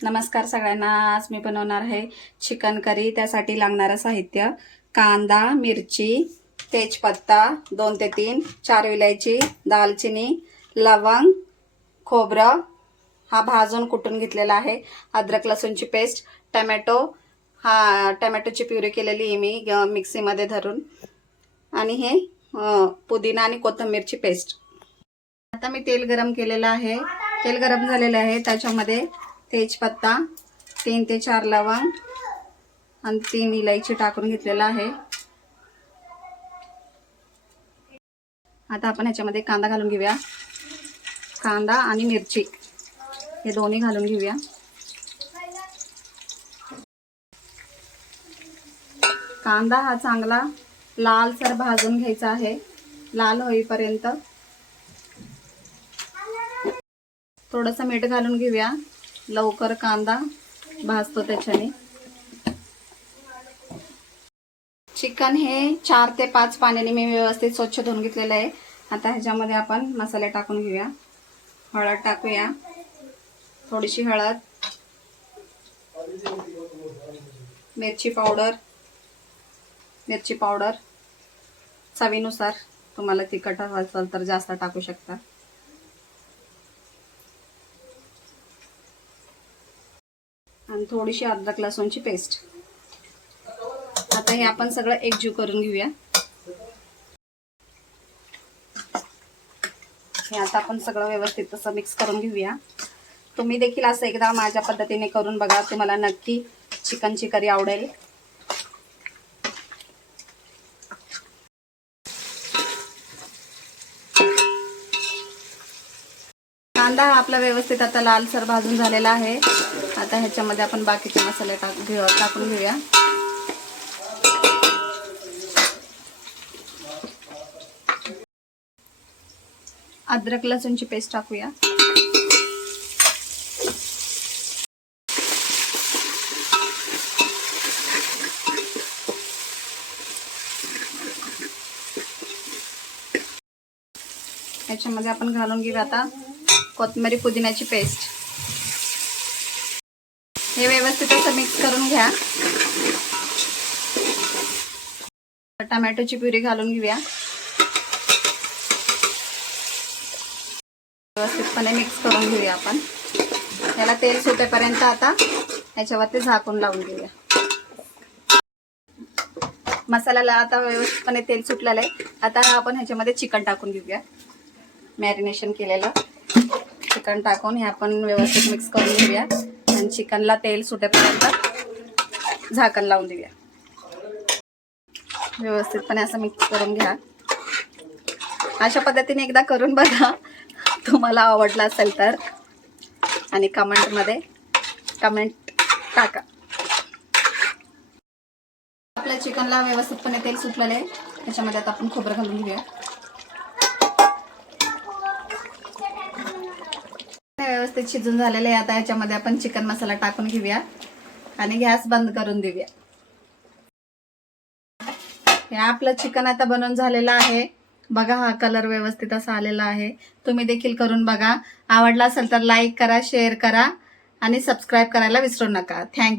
नमस्कार सगळ्यांना। आज मी बनवणार आहे चिकन करी। त्यासाठी लागणारं साहित्य: कांदा, मिरची, तेजपत्ता 2 ते 3, 4 विलायची, दालचिनी, लवंग, खोबरं हा भाजून कुटून घेतलेला आहे, अद्रक लसूणची पेस्ट, टोमॅटो हा टोमॅटोची प्युरी केलेली आहे मी मिक्सीमध्ये धरून, आणि हे पुदिना आणि कोथिंबीरची पेस्ट। आता मी तेल गरम केलेलं आहे। तेल गरम झालेलं आहे, त्याच्यामध्ये तेजपत्ता, 3 ते 4 लवंग आणि 3 इलायची टाकून घेतलेला आहे। आता आपण ह्याच्यामध्ये कांदा घालून घेऊया। कांदा आणि मिरची हे दोन्ही घालून घेऊया। कांदा हा चांगला लालसर भाजून घ्यायचा आहे, लाल होईपर्यंत। थोडंसं मीठ घालून घेऊया, लवकर कांदा भाजतो त्याच्याने। चिकन हे 4 ते 5 पाण्याने मी व्यवस्थित स्वच्छ धुवून घेतलेलं आहे। आता ह्याच्यामध्ये आपण मसाले टाकून घेऊया। हळद टाकूया, थोडीशी हळद, मिरची पावडर चवीनुसार, तुम्हाला तिखट हवं असेल तर जास्त टाकू शकता। आणि थोडीशी अद्रक लसूणची पेस्ट। आता हे आपण सगळं एकजीव करून घेऊया। हे आता आपण सगळं व्यवस्थित असं मिक्स करून घेऊया। तुम्ही देखील असं एकदा माझ्या पद्धतीने करून बघा, तुम्हाला नक्की चिकनची करी आवडेल। कांदा आपला व्यवस्थित आता लालसर भाजून झालेला आहे। आता ह्याच्यामध्ये आपण बाकीचे मसाले टाकून घेऊया। अद्रक लसूणची पेस्ट टाकूया। ह्याच्यामध्ये आपण घालून घेऊया आता कोथिंबीर पुदिन्याची पेस्ट। हे व्यवस्थित असं मिक्स करून घ्या। टोमॅटोची प्युरी घालून घेऊया। व्यवस्थितपणे मिक्स करून घेऊया आपण। याला तेल सुटेपर्यंत आता ह्याच्यावरती झाकून लावून घेऊया। मसाल्याला आता व्यवस्थितपणे तेल सुटलेलं आहे। आता आपण ह्याच्यामध्ये चिकन टाकून घेऊया। मॅरिनेशन केलेलं चिकन टाकून हे आपण व्यवस्थित मिक्स करून घेऊया आणि चिकनला तेल सुटेपर्यंत झाकण लावून देऊया। व्यवस्थितपणे असं मिक्स करून घ्या। अशा पद्धतीने एकदा करून बघा, तुम्हाला आवडला असेल तर, आणि कमेंट टाका। आपल्या चिकनला व्यवस्थितपणे तेल सुटलेलं आहे, त्याच्यामध्ये आता आपण खोबरं घालून घेऊया। व्यवस्थित शिजून झालेलं आहे। आता ह्याच्यामध्ये आपण चिकन मसाला टाकून घेऊया आणि गॅस बंद करून देऊया। हे आपलं चिकन आता बनवून झालेलं आहे। बघा, हा कलर व्यवस्थित असा आलेला आहे। तुम्ही देखील करून बघा। आवडला असेल तर लाईक करा, शेअर करा आणि सबस्क्राईब करायला विसरू नका। थँक्यू।